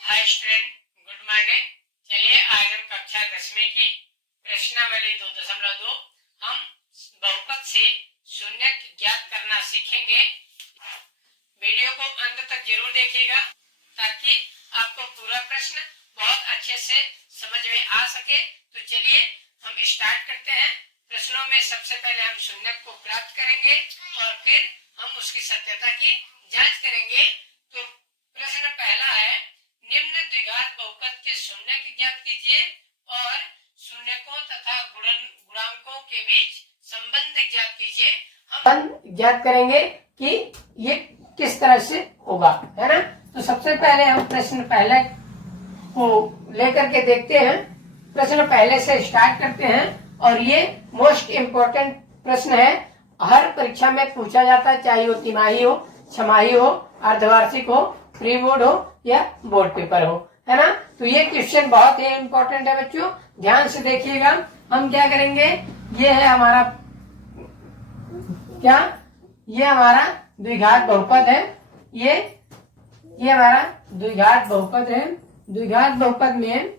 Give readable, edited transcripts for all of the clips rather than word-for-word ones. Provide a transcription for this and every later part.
Hi student, good morning. चलिए आज हम कक्षा 10वीं की प्रश्नावली 2.2 हम बहुपद से शून्य ज्ञात करना सीखेंगे। वीडियो को अंत तक जरूर देखिएगा ताकि आपको पूरा प्रश्न बहुत अच्छे से समझ में आ सके। तो चलिए हम स्टार्ट करते हैं। प्रश्नों में सबसे पहले हम शून्य को प्राप्त करेंगे और फिर हम उसकी सत्यता की जांच करेंगे। तो प्रश्न पहला है, निम्न द्विघात बहुपद के शून्य ज्ञात कीजिए और शून्यकों तथा गुणांकों के बीच संबंध ज्ञात कीजिए। हम ज्ञात करेंगे कि ये किस तरह से होगा, है ना। तो सबसे पहले हम प्रश्न पहले को लेकर के देखते हैं। प्रश्न पहले से स्टार्ट करते हैं और ये मोस्ट इम्पोर्टेंट प्रश्न है। हर परीक्षा में पूछा जाता है, चाहे वो तिमाही हो, छमाही हो, अर्धवार्षिक हो, प्री बोर्ड हो या बोर्ड पेपर हो, है ना। तो ये क्वेश्चन बहुत ही इम्पोर्टेंट है बच्चों, ध्यान से देखिएगा। हम क्या करेंगे, ये है हमारा क्या, ये हमारा द्विघात बहुपद है। ये हमारा द्विघात बहुपद है। द्विघात बहुपद में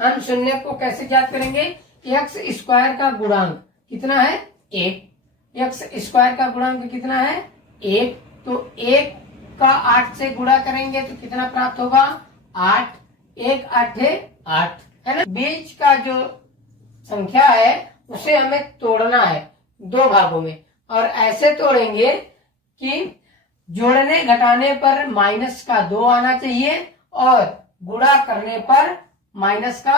हम शून्य को कैसे ज्ञात करेंगे, एक्स स्क्वायर का गुणांक कितना है, 1। एक्स स्क्वायर का गुणांक कितना है, 1। तो 1 का 8 से गुणा करेंगे तो कितना प्राप्त होगा, 8। 1 8 8, है ना। बीच का जो संख्या है उसे हमें तोड़ना है 2 भागों में, और ऐसे तोड़ेंगे कि जोड़ने घटाने पर माइनस का 2 आना चाहिए और गुणा करने पर माइनस का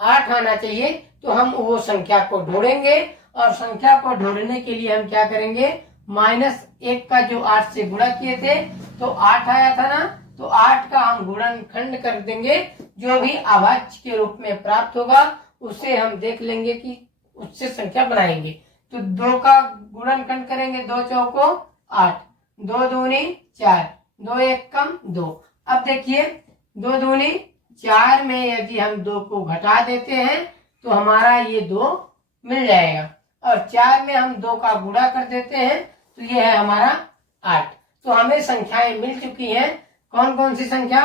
8 आना चाहिए। तो हम वो संख्या को ढूंढेंगे और संख्या को ढूंढने के लिए हम क्या करेंगे, -1 का जो 8 से गुणा किए थे तो 8 आया था ना, तो 8 का हम गुणनखंड कर देंगे। जो भी अभाज्य के रूप में प्राप्त होगा उसे हम देख लेंगे कि उससे संख्या बनाएंगे। तो 2 का गुणनखंड करेंगे, 2 चौको 8, 2 दूनी 4, 2 1 कम 2। अब देखिए 2 दूनी 4 में यदि हम 2 को घटा देते हैं तो हमारा ये 2 मिल जाएगा, और 4 में हम 2 का गुणा कर देते हैं तो ये है हमारा 8। तो हमें संख्याएं मिल चुकी हैं। कौन कौन सी संख्या,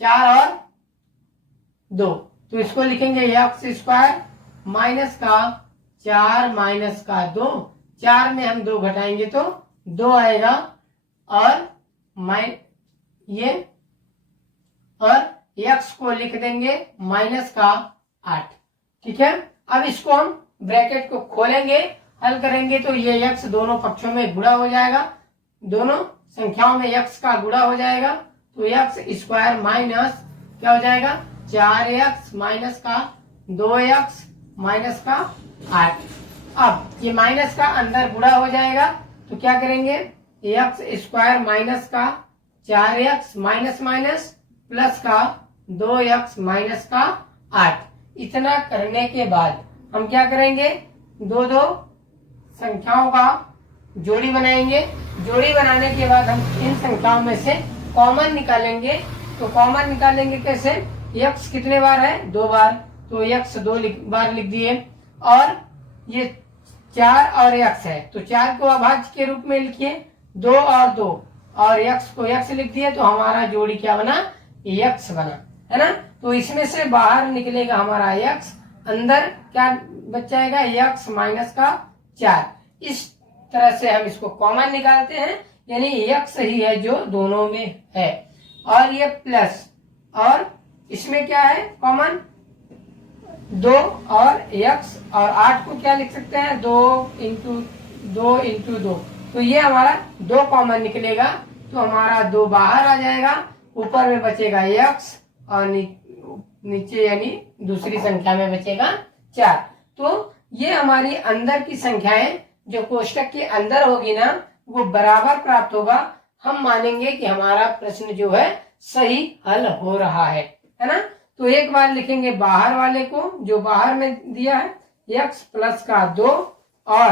4 और 2। तो इसको लिखेंगे एक्स स्क्वायर माइनस का 4 माइनस का 2। 4 में हम 2 घटाएंगे तो 2 आएगा, और ये और x को लिख देंगे माइनस का 8। ठीक है। अब इसको हम ब्रैकेट को खोलेंगे, हल करेंगे तो ये x दोनों पक्षों में गुणा हो जाएगा, दोनों संख्याओं में x का गुणा हो जाएगा। तो एक्स स्क्वायर माइनस क्या हो जाएगा, 4x माइनस का 2x माइनस का 8। अब ये माइनस का अंदर गुणा हो जाएगा तो क्या करेंगे, एक्स स्क्वायर माइनस का 4x माइनस माइनस प्लस का 2x माइनस का 8। इतना करने के बाद हम क्या करेंगे, दो संख्याओं का जोड़ी बनाएंगे। जोड़ी बनाने के बाद हम इन संख्याओं में से कॉमन निकालेंगे। तो कॉमन निकालेंगे कैसे, x कितने बार है, 2 बार, तो x 2 बार लिख दिए, और ये 4 और x है तो 4 को अभाज्य के रूप में लिखिए, 2 और 2, और x को x लिख दिए तो हमारा जोड़ी क्या बना, x बना, है ना। तो इसमें से बाहर निकलेगा हमारा x, अंदर क्या बच जाएगा, x माइनस का 4। इस तरह से हम इसको कॉमन निकालते हैं, यानी x ही है जो दोनों में है, और ये प्लस, और इसमें क्या है कॉमन, 2 और x, और 8 को क्या लिख सकते हैं, 2 इंटू 2। तो ये हमारा 2 कॉमन निकलेगा, तो हमारा 2 बाहर आ जाएगा, ऊपर में बचेगा x और नीचे यानी दूसरी संख्या में बचेगा 4। तो ये हमारी अंदर की संख्याएं जो कोष्टक के अंदर होगी ना, वो बराबर प्राप्त होगा। हम मानेंगे कि हमारा प्रश्न जो है सही हल हो रहा है ना। तो एक बार लिखेंगे बाहर वाले को, जो बाहर में दिया है x प्लस का 2, और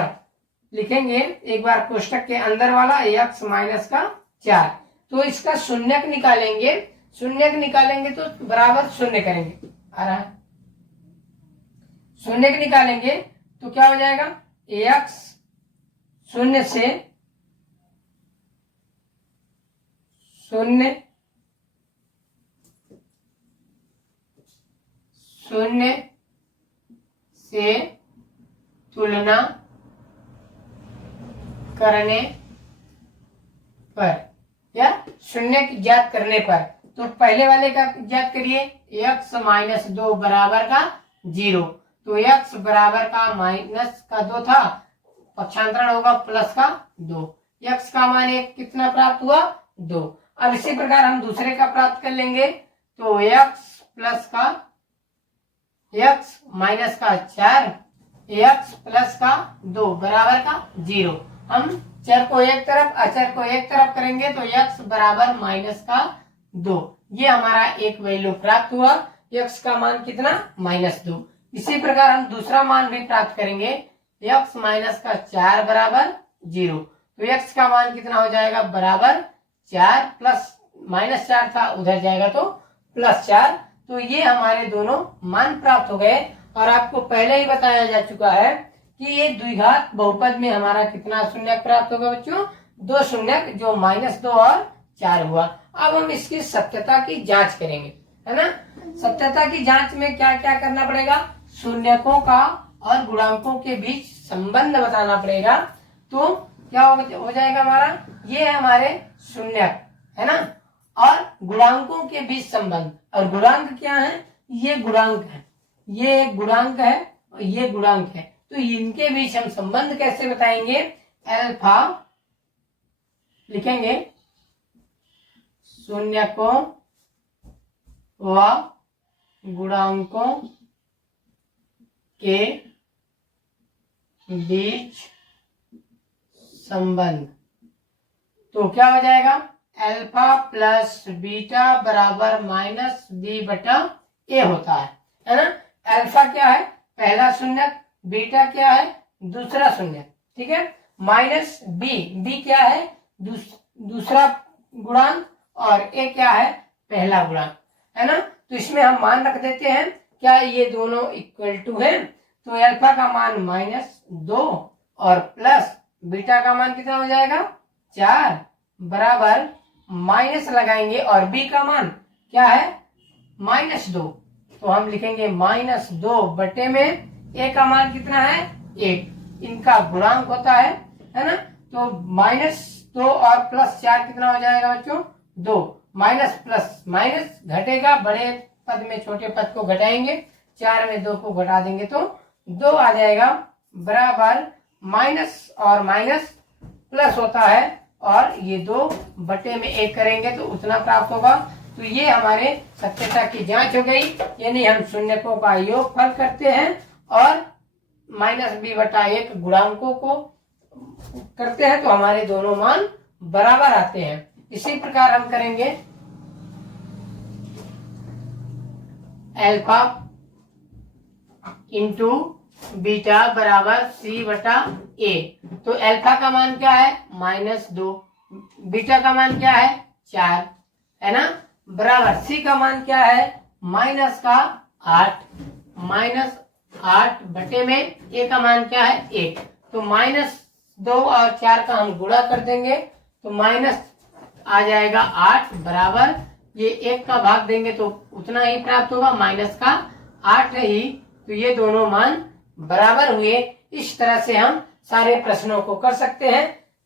लिखेंगे एक बार कोष्टक के अंदर वाला x माइनस का 4। तो इसका शून्यक निकालेंगे, शून्यक निकालेंगे तो बराबर शून्य करेंगे, आ रहा है, शून्यक निकालेंगे तो क्या हो जाएगा, x शून्य से 0 शून्य से तुलना करने पर या शून्य की ज्ञात करने पर, तो पहले वाले का ज्ञात करिए, x माइनस 2 बराबर का 0। तो x बराबर का माइनस का 2 था, पक्षांतरण होगा प्लस का 2। x का मान एक कितना प्राप्त हुआ 2। अब इसी प्रकार हम दूसरे का प्राप्त कर लेंगे, तो x प्लस का x माइनस का 4, x प्लस का 2 बराबर का 0। हम चर को एक तरफ अचर को एक तरफ करेंगे तो x बराबर माइनस का 2। ये हमारा एक वैल्यू प्राप्त हुआ, x का मान कितना -2। इसी प्रकार हम दूसरा मान भी प्राप्त करेंगे, x माइनस का 4 बराबर 0। तो x का मान कितना हो जाएगा बराबर 4 प्लस -4 था, उधर जाएगा तो +4। तो ये हमारे दोनों मान प्राप्त हो गए। और आपको पहले ही बताया जा चुका है कि ये द्विघात बहुपद में हमारा कितना शून्य प्राप्त होगा बच्चों, 2 शून्य, जो -2 और 4 हुआ। अब हम इसकी सत्यता की जांच करेंगे, है ना। सत्यता की जांच में क्या क्या करना पड़ेगा, शून्यकों का और गुणांकों के बीच संबंध बताना पड़ेगा। तो क्या हो जाएगा हमारा, ये है हमारे शून्यक, है ना, और गुणांकों के बीच संबंध। और गुणांक क्या है, ये गुणांक है, ये एक गुणांक है और ये गुणांक है। तो इनके बीच हम संबंध कैसे बताएंगे, अल्फा लिखेंगे, शून्यकों व गुणांकों के बीच संबंध। तो क्या हो जाएगा, अल्फा प्लस बीटा बराबर -b/a होता है ना। अल्फा क्या है, पहला शून्यक, बीटा क्या है, दूसरा शून्यक, ठीक है, माइनस बी क्या है, दूसरा गुणांक, और ए क्या है, पहला गुणांक, है ना। तो इसमें हम मान रख देते हैं, क्या ये दोनों इक्वल टू है, तो अल्फा का मान -2 और प्लस बीटा का मान कितना हो जाएगा 4 बराबर माइनस लगाएंगे, और बी का मान क्या है -2। तो हम लिखेंगे -2 बटे में ए का मान कितना है 1, इनका गुणांक होता है ना। तो -2 और +4 कितना हो जाएगा बच्चों 2, माइनस प्लस माइनस घटेगा, बड़े पद में छोटे पद को घटाएंगे, 4 में 2 को घटा देंगे तो 2 आ जाएगा, बराबर माइनस और माइनस प्लस होता है, और ये 2 बटे में 1 करेंगे तो उतना प्राप्त होगा। तो ये हमारे सत्यता की जांच हो गई, यानी हम शून्यकों का योगफल करते हैं और -b/1 गुणांकों को करते हैं, तो हमारे दोनों मान बराबर आते हैं। इसी प्रकार हम करेंगे अल्फा इंटू बीटा बराबर c/a। तो अल्फा का मान क्या है -2, बीटा का मान क्या है 4, है ना, बराबर c का मान क्या है -8, -8 बटे में a का मान क्या है 1। तो -2 और 4 का हम गुणा कर देंगे तो माइनस आ जाएगा 8 बराबर, ये 1 का भाग देंगे तो उतना ही प्राप्त होगा, माइनस का 8 है ही। तो ये दोनों मान बराबर हुए। इस तरह से हम सारे प्रश्नों को कर सकते हैं।